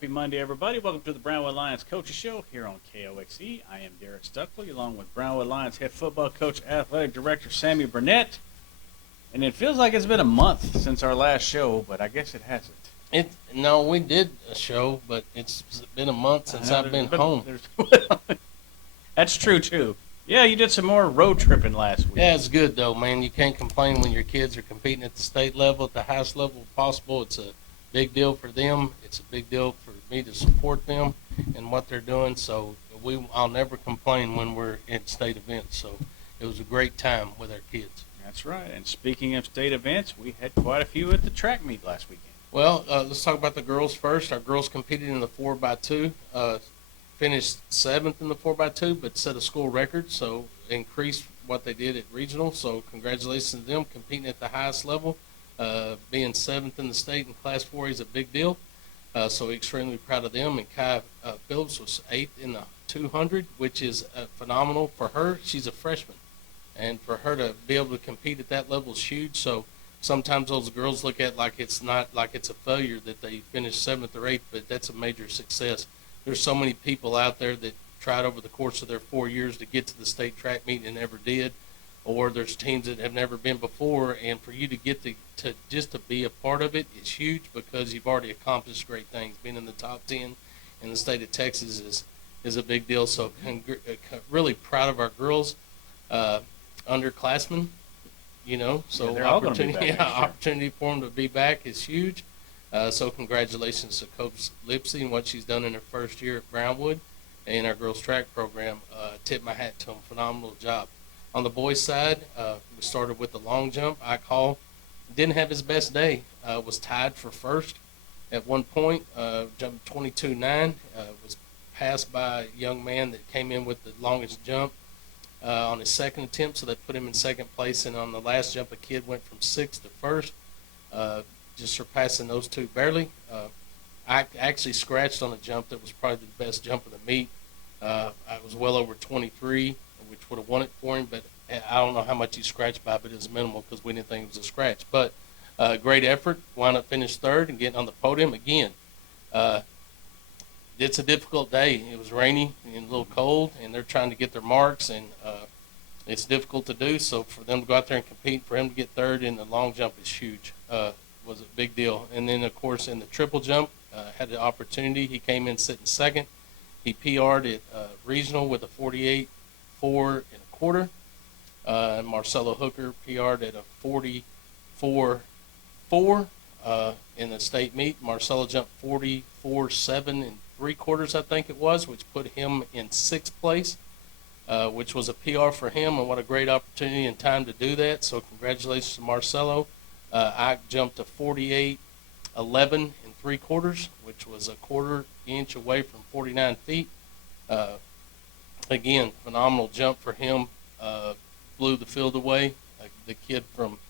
Happy Monday, everybody. Welcome to the Brownwood Lions Coaches Show here on KOXE. I am Derek Stuckley, along with Brownwood Lions head football coach, athletic director Sammy Burnett. And it feels like it's been a month since our last show, but I guess it hasn't. No, we did a show, but it's been a month since I've been home. That's true, too. Yeah, you did some more road tripping last week. Yeah, it's good, though, man. You can't complain when your kids are competing at the state level, at the highest level possible. It's a big deal for them. It's a big deal for me to support them and what they're doing. So I'll never complain when we're at state events. So it was a great time with our kids. That's right. And speaking of state events, we had quite a few at the track meet last weekend. Well, let's talk about the girls first. Our girls competed in the 4x2, finished 7th in the 4x2, but set a school record, so increased what they did at regional. So congratulations to them competing at the highest level. Being 7th in the state in Class 4A is a big deal. So extremely proud of them. And Kai Phillips was 8th in the 200, which is phenomenal for her. She's a freshman. And for her to be able to compete at that level is huge. So sometimes those girls look at like it's not like it's a failure that they finished 7th or 8th, but that's a major success. There's so many people out there that tried over the course of their 4 years to get to the state track meet and never did. Or there's teams that have never been before, and for you to get to just to be a part of it is huge because you've already accomplished great things. Being in the top 10 in the state of Texas is a big deal. So really proud of our girls, underclassmen, So yeah, opportunity for them to be back is huge. So congratulations to Coach Lipsy and what she's done in her first year at Brownwood and our girls track program. Tip my hat to them, phenomenal job. On the boys' side, we started with the long jump. Ike didn't have his best day. Was tied for first at one point. Jumped 22.9. Was passed by a young man that came in with the longest jump on his second attempt, so that put him in second place. And on the last jump, a kid went from sixth to first, just surpassing those two barely. I actually scratched on a jump that was probably the best jump of the meet. I was well over 23. Which would have won it for him, but I don't know how much he scratched by, but it was minimal because we didn't think it was a scratch. But great effort, wound up finished third and getting on the podium again. It's a difficult day. It was rainy and a little cold, and they're trying to get their marks, and it's difficult to do. So for them to go out there and compete, for him to get third in the long jump is huge. Was a big deal. And then, of course, in the triple jump, had the opportunity. He came in sitting second. He PR'd at regional with a 48.4 1/4. And Marcelo Hooker PR'd at a 44.4 in the state meet. Marcelo jumped 44.7 3/4, I think it was, which put him in sixth place, which was a PR for him, and what a great opportunity and time to do that. So congratulations to Marcelo. I jumped to 48.11 3/4, which was a 1/4 inch away from 49 feet. Again, phenomenal jump for him. Blew the field away. The kid from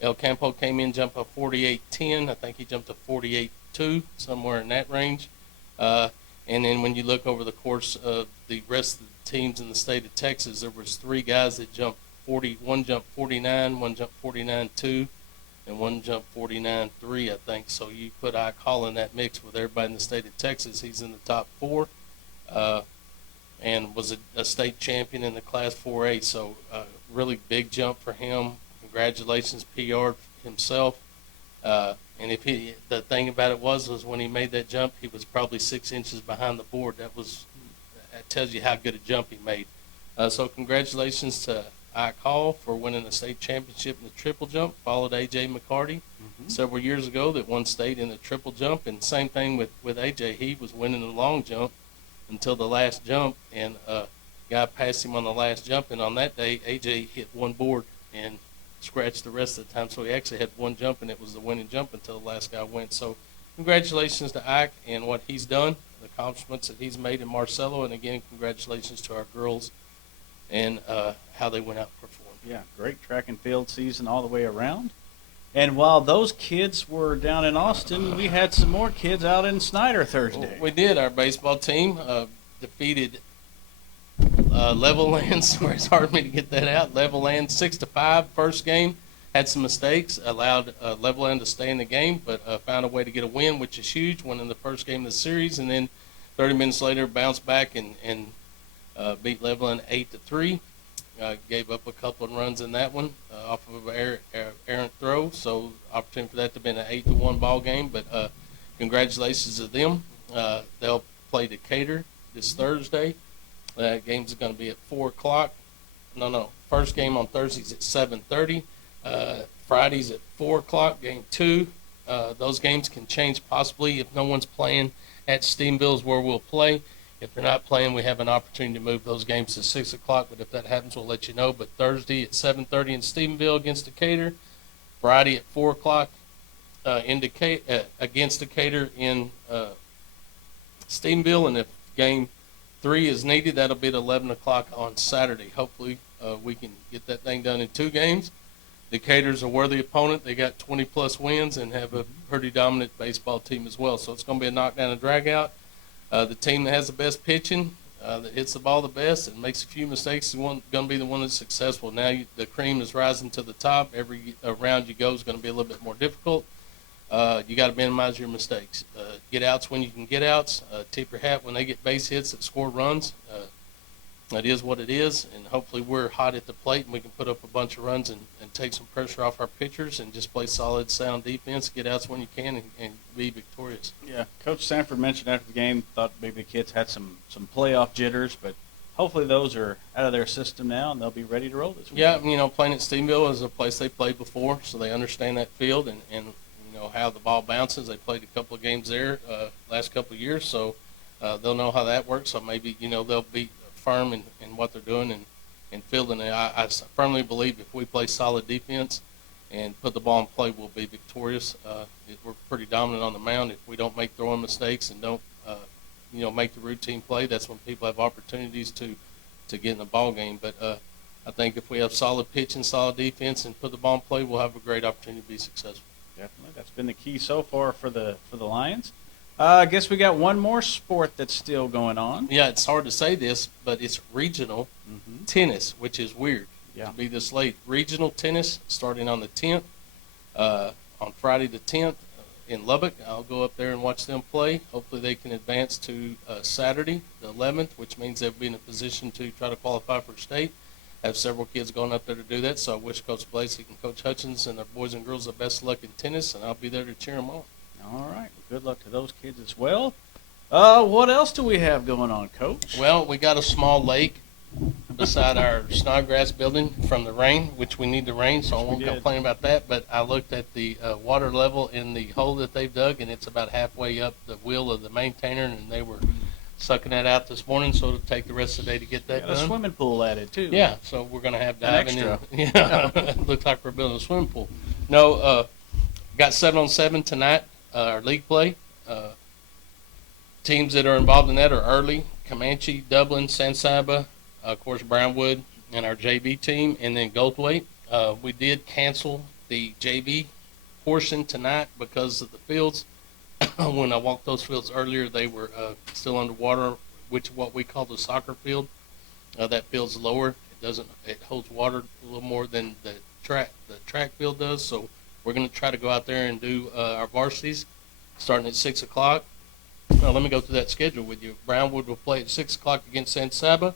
El Campo came in, jumped a 48.10. I think he jumped a 48.2, somewhere in that range. And then when you look over the course of the rest of the teams in the state of Texas, there was three guys that jumped 40. One jumped 49, one jumped 49.2, and one jumped 49.3, I think. So you put Ike Hall in that mix with everybody in the state of Texas. He's in the top four. And was a state champion in the Class 4A, so really big jump for him. Congratulations, PR'd himself. And the thing about it was when he made that jump, he was probably 6 inches behind the board. That tells you how good a jump he made. So congratulations to Ike Hall for winning the state championship in the triple jump. Followed A.J. McCarty several years ago that won state in the triple jump. And same thing with A.J. He was winning the long jump until the last jump, and guy passed him on the last jump, and on that day, AJ hit one board and scratched the rest of the time, so he actually had one jump, and it was the winning jump until the last guy went. So congratulations to Ike and what he's done, the accomplishments that he's made in Marcelo, and again, congratulations to our girls and how they went out and performed. Yeah, great track and field season all the way around. And while those kids were down in Austin, we had some more kids out in Snyder Thursday. We did. Our baseball team defeated Level Land. Sorry, it's hard for me to get that out. Level Land 6-5 first game. had some mistakes, allowed Levelland to stay in the game, but found a way to get a win, which is huge, winning the first game of the series, and then 30 minutes later bounced back and beat Levelland 8-3. Gave up a couple of runs in that one off of an errant throw, so opportunity for that to have been an 8-1 ball game, but congratulations to them. They'll play Decatur this Thursday. That game's going to be at 4 o'clock. No. First game on Thursdays at 7:30. Fridays at 4 o'clock, game 2. Those games can change possibly if no one's playing at Steenville is where we'll play. If they're not playing, we have an opportunity to move those games to 6 o'clock, but if that happens, we'll let you know. But Thursday at 7:30 in Stephenville against Decatur. Friday at 4 o'clock against Decatur in Stephenville. And if game 3 is needed, that'll be at 11 o'clock on Saturday. Hopefully we can get that thing done in 2 games. Decatur's a worthy opponent. They got 20-plus wins and have a pretty dominant baseball team as well. So it's going to be a knockdown and drag-out. The team that has the best pitching, that hits the ball the best and makes a few mistakes is going to be the one that's successful. Now the cream is rising to the top. Every round you go is going to be a little bit more difficult. You got to minimize your mistakes. Get outs when you can get outs. Tip your hat when they get base hits that score runs. That is what it is, and hopefully we're hot at the plate and we can put up a bunch of runs and take some pressure off our pitchers and just play solid, sound defense, get outs when you can, and be victorious. Yeah, Coach Sanford mentioned after the game, thought maybe the kids had some playoff jitters, but hopefully those are out of their system now and they'll be ready to roll this week. Yeah, playing at Steenville is a place they played before, so they understand that field and how the ball bounces. They played a couple of games there last couple of years, so they'll know how that works. So maybe, they'll be firm in what they're doing and fielding it. I firmly believe if we play solid defense and put the ball in play, we'll be victorious. We're pretty dominant on the mound. If we don't make throwing mistakes and don't, make the routine play, that's when people have opportunities to get in the ball game. But I think if we have solid pitching, solid defense, and put the ball in play, we'll have a great opportunity to be successful. Definitely. That's been the key so far for the Lions. I guess we got one more sport that's still going on. Yeah, it's hard to say this, but it's regional tennis, which is weird to be this late. Regional tennis starting on the 10th, on Friday the 10th in Lubbock. I'll go up there and watch them play. Hopefully they can advance to Saturday the 11th, which means they'll be in a position to try to qualify for state. I have several kids going up there to do that, so I wish Coach Blasey and Coach Hutchins and their boys and girls the best luck in tennis, and I'll be there to cheer them on. All right. Well, good luck to those kids as well. What else do we have going on, Coach? Well, we got a small lake beside our Snodgrass building from the rain, which we need the rain, so I won't complain about that. But I looked at the water level in the hole that they've dug, and it's about halfway up the wheel of the maintainer, and they were sucking that out this morning, so it'll take the rest of the day to get that done. A swimming pool added, too. Yeah, so we're going to have diving. An extra. It looks like we're building a swimming pool. No, got 7-on-7 tonight. Our league play. Teams that are involved in that are Early, Comanche, Dublin, San Saba, of course Brownwood, and our JV team, and then Goldthwaite. We did cancel the JV portion tonight because of the fields. When I walked those fields earlier, they were still underwater, which is what we call the soccer field. That field's lower. It holds water a little more than the track field does, so we're going to try to go out there and do our varsities starting at 6 o'clock. Now, let me go through that schedule with you. Brownwood will play at 6 o'clock against San Saba.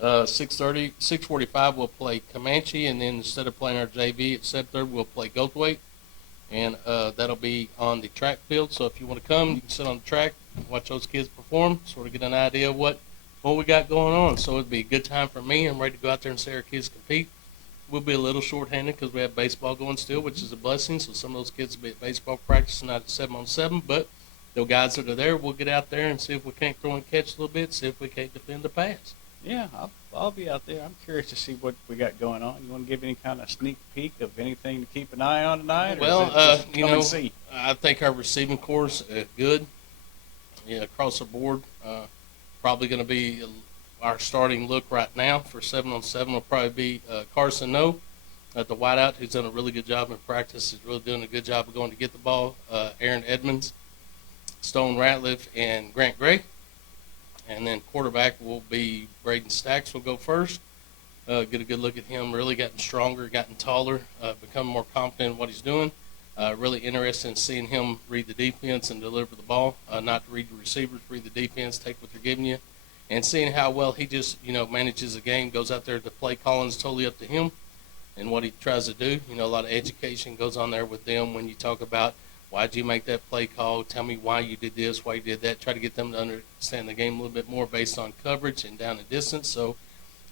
6:45 we'll play Comanche, and then instead of playing our JV at 7:30, we'll play Goldthwaite. And that'll be on the track field. So if you want to come, you can sit on the track, watch those kids perform, sort of get an idea of what we got going on. So it'd be a good time for me. I'm ready to go out there and see our kids compete. We'll be a little short-handed because we have baseball going still, which is a blessing. So some of those kids will be at baseball practice, not at 7-on-7. But the guys that are there, we'll get out there and see if we can't throw and catch a little bit, see if we can't defend the pass. Yeah, I'll be out there. I'm curious to see what we got going on. You want to give any kind of sneak peek of anything to keep an eye on tonight? Well, and see? I think our receiving corps is good. Yeah, across the board. Probably going to be our starting look right now for 7-on-7 will probably be Carson No at the wideout, who's done a really good job in practice. He's really doing a good job of going to get the ball. Aaron Edmonds, Stone Ratliff, and Grant Gray. And then quarterback will be Braden Stacks will go first. get a good look at him. Really gotten stronger, gotten taller, become more confident in what he's doing. Really interested in seeing him read the defense and deliver the ball, not to read the receivers, read the defense, take what they're giving you, and seeing how well he just, manages the game, goes out there. The play calling is totally up to him and what he tries to do. A lot of education goes on there with them when you talk about why'd you make that play call, tell me why you did this, why you did that, try to get them to understand the game a little bit more based on coverage and down and distance. So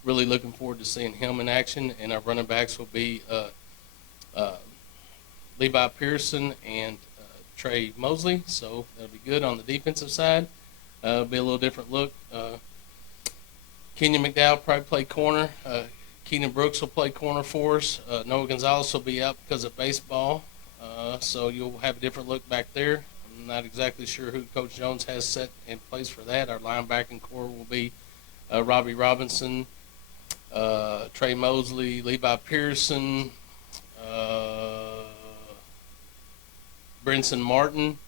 really looking forward to seeing him in action, and our running backs will be Levi Pearson and Trey Mosley, so that'll be good on the defensive side. Be a little different look. Kenyon McDowell probably play corner. Keenan Brooks will play corner for us. Noah Gonzalez will be out because of baseball, so you'll have a different look back there. I'm not exactly sure who Coach Jones has set in place for that. Our linebacking core will be Robbie Robinson, Trey Mosley, Levi Pearson, Brinson Martin.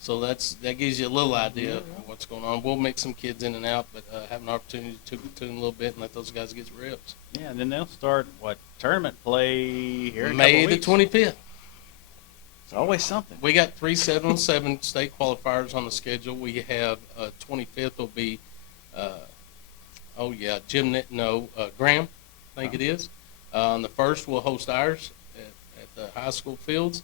So that gives you a little idea of what's going on. We'll make some kids in and out, but have an opportunity to platoon a little bit and let those guys get some reps. Yeah, and then they'll start, tournament play here in May a the couple weeks. 25th. It's always something. We got 3 7-on-7 state qualifiers on the schedule. We have 25th will be, Graham, I think it is. On the 1st, we'll host ours at the high school fields.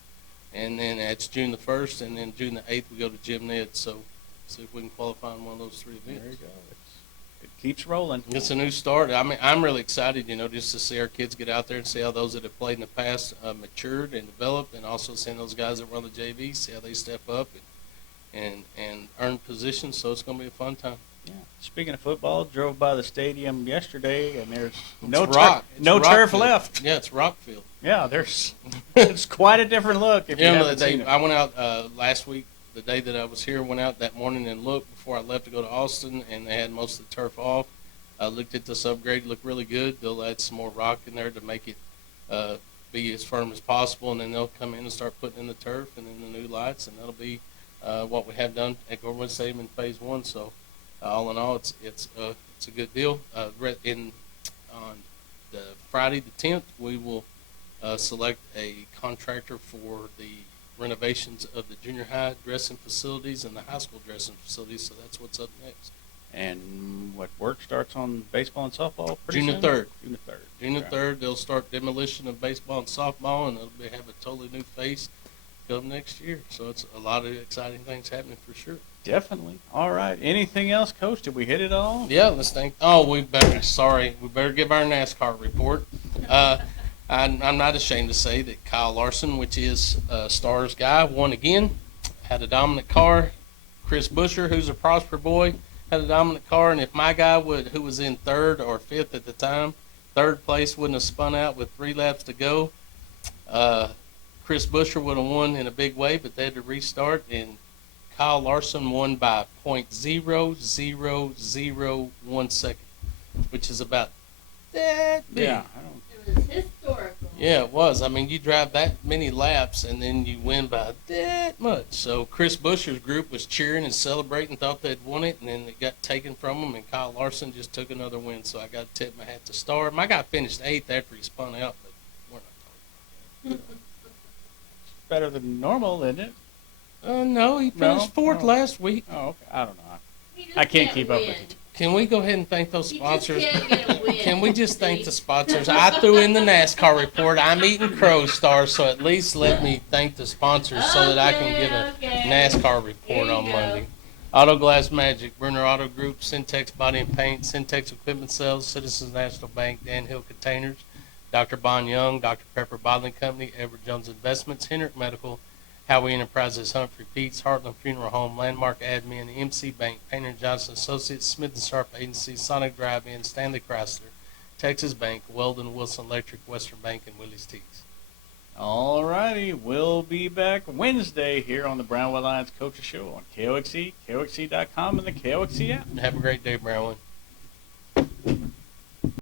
And then that's June the 1st, and then June the 8th, we go to Jim Ned. So see if we can qualify in one of those 3 events. There you go. It keeps rolling. It's a new start. I mean, I'm really excited, just to see our kids get out there and see how those that have played in the past matured and developed, and also seeing those guys that run the JV, see how they step up and earn positions. So it's going to be a fun time. Yeah. Speaking of football, drove by the stadium yesterday, and there's no turf left. Yeah, it's rock field. Yeah, it's quite a different look. If you haven't seen it. I went out last week, the day that I was here, went out that morning and looked before I left to go to Austin, and they had most of the turf off. I looked at this upgrade, looked really good. They'll add some more rock in there to make it be as firm as possible, and then they'll come in and start putting in the turf and then the new lights, and that'll be what we have done at Gorman Stadium in Phase 1. So all in all, it's a good deal. On the Friday the 10th, we will select a contractor for the renovations of the junior high dressing facilities and the high school dressing facilities. So that's what's up next. And what work starts on baseball and softball? June the 3rd. June the 3rd. June the 3rd, they'll start demolition of baseball and softball, and they'll have a totally new face come next year. So it's a lot of exciting things happening for sure. Definitely. All right. Anything else, Coach? Did we hit it all? Yeah, let's think. Oh, we better give our NASCAR report. I'm not ashamed to say that Kyle Larson, which is Stars guy, won again. Had a dominant car. Chris Busher, who's a Prosper boy, had a dominant car. And if my guy who was in 3rd or 5th at the time, 3rd place, wouldn't have spun out with 3 laps to go, Chris Busher would have won in a big way, but they had to restart, and Kyle Larson won by .0001 second, which is about that big. Yeah. It was historical. Yeah, it was. I mean, you drive that many laps, and then you win by that much. So Chris Busher's group was cheering and celebrating, thought they'd won it, and then it got taken from them, and Kyle Larson just took another win. So I got to tip my hat to Star. My guy finished 8th after he spun out, but we're not talking about that. Better than normal, isn't it? No, he finished 4th last week. Oh, okay. I don't know. He just I can't keep up with win. it. Can we go ahead and thank those He sponsors? just can't get a win. Can we just thank the sponsors? I threw in the NASCAR report. I'm eating Crow Star, so at least let me thank the sponsors so that I can get a NASCAR report on Monday. Auto Glass Magic, Bruner Auto Group, Syntex Body and Paint, Syntex Equipment Sales, Citizens National Bank, Dan Hill Containers, Dr. Bon Young, Dr. Pepper Bottling Company, Edward Jones Investments, Hendrick Medical, Howie Enterprises, Humphrey Peets, Heartland Funeral Home, Landmark Admin, MC Bank, Painter Johnson Associates, Smith & Sharp Agency, Sonic Drive-In, Stanley Chrysler, Texas Bank, Weldon Wilson Electric, Western Bank, and Willie's Teas. All righty. We'll be back Wednesday here on the Brownwood Lions Coaches Show on KOXE, KOXE.com, and the KOXE app. Have a great day, Brownwood.